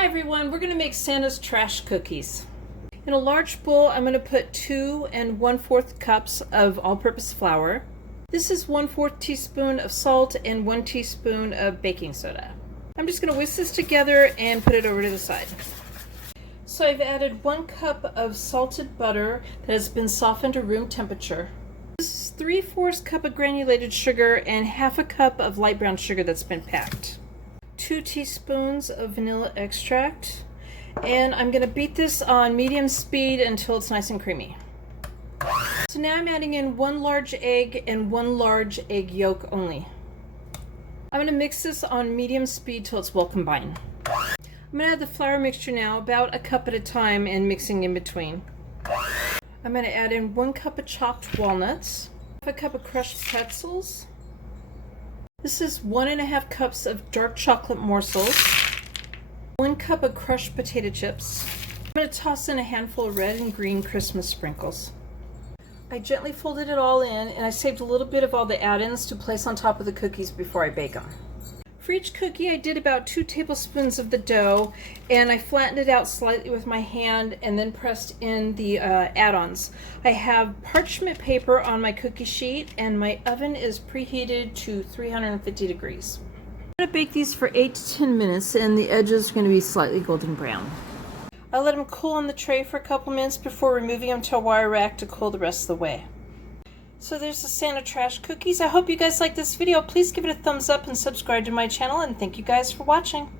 Hi everyone, we're going to make Santa's trash cookies. In a large bowl, I'm going to put 2 1/4 cups of all-purpose flour. This is 1/4 teaspoon of salt and 1 teaspoon of baking soda. I'm just going to whisk this together and put it over to the side. So I've added 1 cup of salted butter that has been softened to room temperature. This is 3/4 cup of granulated sugar and 1/2 cup of light brown sugar that's been packed. 2 teaspoons of vanilla extract, and I'm going to beat this on medium speed until it's nice and creamy. So now I'm adding in 1 large egg and 1 large egg yolk only. I'm going to mix this on medium speed till it's well combined. I'm going to add the flour mixture now, about a cup at a time, and mixing in between. I'm going to add in 1 cup of chopped walnuts, 1/2 cup of crushed pretzels. This is 1½ cups of dark chocolate morsels, 1 cup of crushed potato chips. I'm going to toss in a handful of red and green Christmas sprinkles. I gently folded it all in, and I saved a little bit of all the add-ins to place on top of the cookies before I bake them. For each cookie, I did about 2 tablespoons of the dough, and I flattened it out slightly with my hand and then pressed in the add-ons. I have parchment paper on my cookie sheet, and my oven is preheated to 350 degrees. I'm going to bake these for 8 to 10 minutes, and the edges are going to be slightly golden brown. I'll let them cool on the tray for a couple minutes before removing them to a wire rack to cool the rest of the way. So there's the Santa trash cookies. I hope you guys like this video. Please give it a thumbs up and subscribe to my channel, and thank you guys for watching.